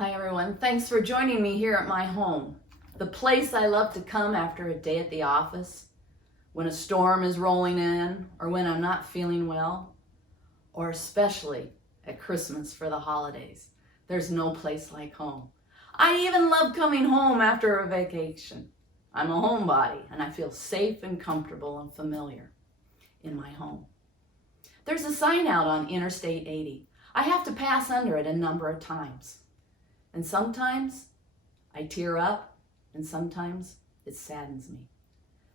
Hi everyone, thanks for joining me here at my home, the place I love to come after a day at the office, when a storm is rolling in, or when I'm not feeling well, or especially at Christmas for the holidays. There's no place like home. I even love coming home after a vacation. I'm a homebody and I feel safe and comfortable and familiar in my home. There's a sign out on Interstate 80. I have to pass under it a number of times. And sometimes I tear up, and sometimes it saddens me.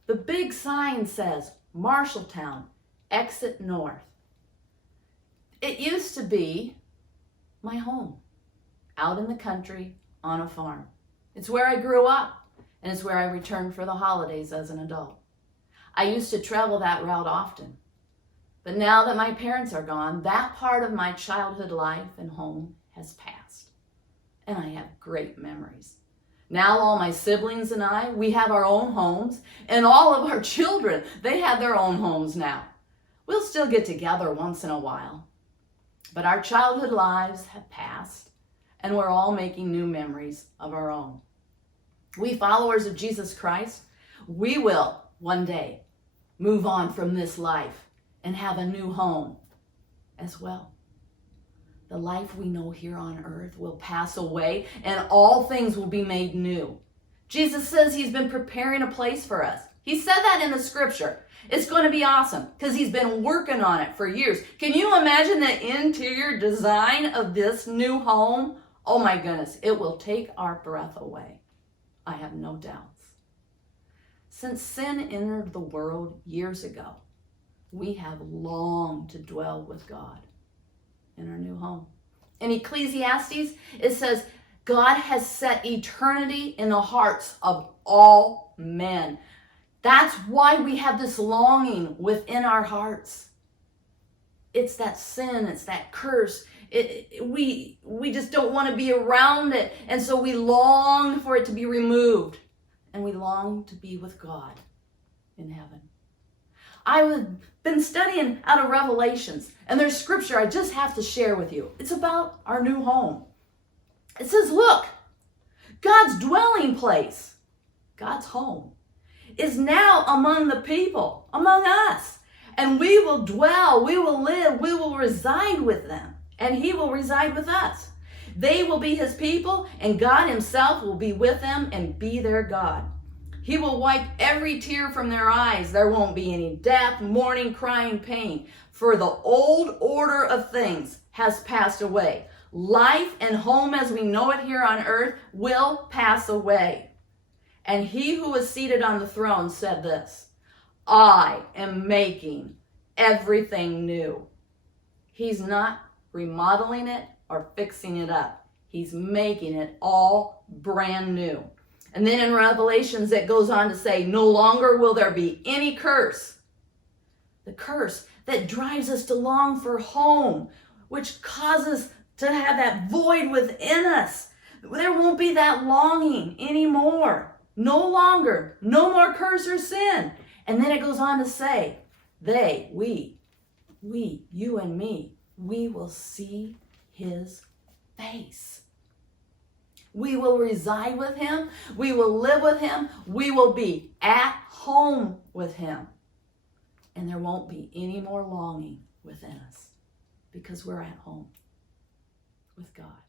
The big sign says, Marshalltown, exit north. It used to be my home, out in the country on a farm. It's where I grew up, and it's where I returned for the holidays as an adult. I used to travel that route often. But now that my parents are gone, that part of my childhood life and home has passed. And I have great memories. Now all my siblings and I, we have our own homes, and all of our children, they have their own homes now. We'll still get together once in a while, but our childhood lives have passed, and we're all making new memories of our own. We followers of Jesus Christ, we will one day move on from this life and have a new home as well. The life we know here on earth will pass away and all things will be made new. Jesus says he's been preparing a place for us. He said that in the scripture. It's going to be awesome because he's been working on it for years. Can you imagine the interior design of this new home? Oh my goodness, it will take our breath away. I have no doubts. Since sin entered the world years ago, we have longed to dwell with God in our new home. In Ecclesiastes, it says, God has set eternity in the hearts of all men. That's why we have this longing within our hearts. It's that sin, it's that curse. We just don't want to be around it. And so we long for it to be removed. And we long to be with God in heaven. I've been studying out of Revelations, and there's scripture I just have to share with you. It's about our new home. It says, look, God's dwelling place, God's home, is now among the people, among us. And we will dwell, we will live, we will reside with them, and he will reside with us. They will be his people, and God himself will be with them and be their God. He will wipe every tear from their eyes. There won't be any death, mourning, crying, pain. For the old order of things has passed away. Life and home as we know it here on earth will pass away. And he who was seated on the throne said this, I am making everything new. He's not remodeling it or fixing it up. He's making it all brand new. And then in Revelations, it goes on to say, no longer will there be any curse. The curse that drives us to long for home, which causes to have that void within us. There won't be that longing anymore. No longer. No more curse or sin. And then it goes on to say, we, you and me, we will see his face. We will reside with him. We will live with him. We will be at home with him. And there won't be any more longing within us because we're at home with God.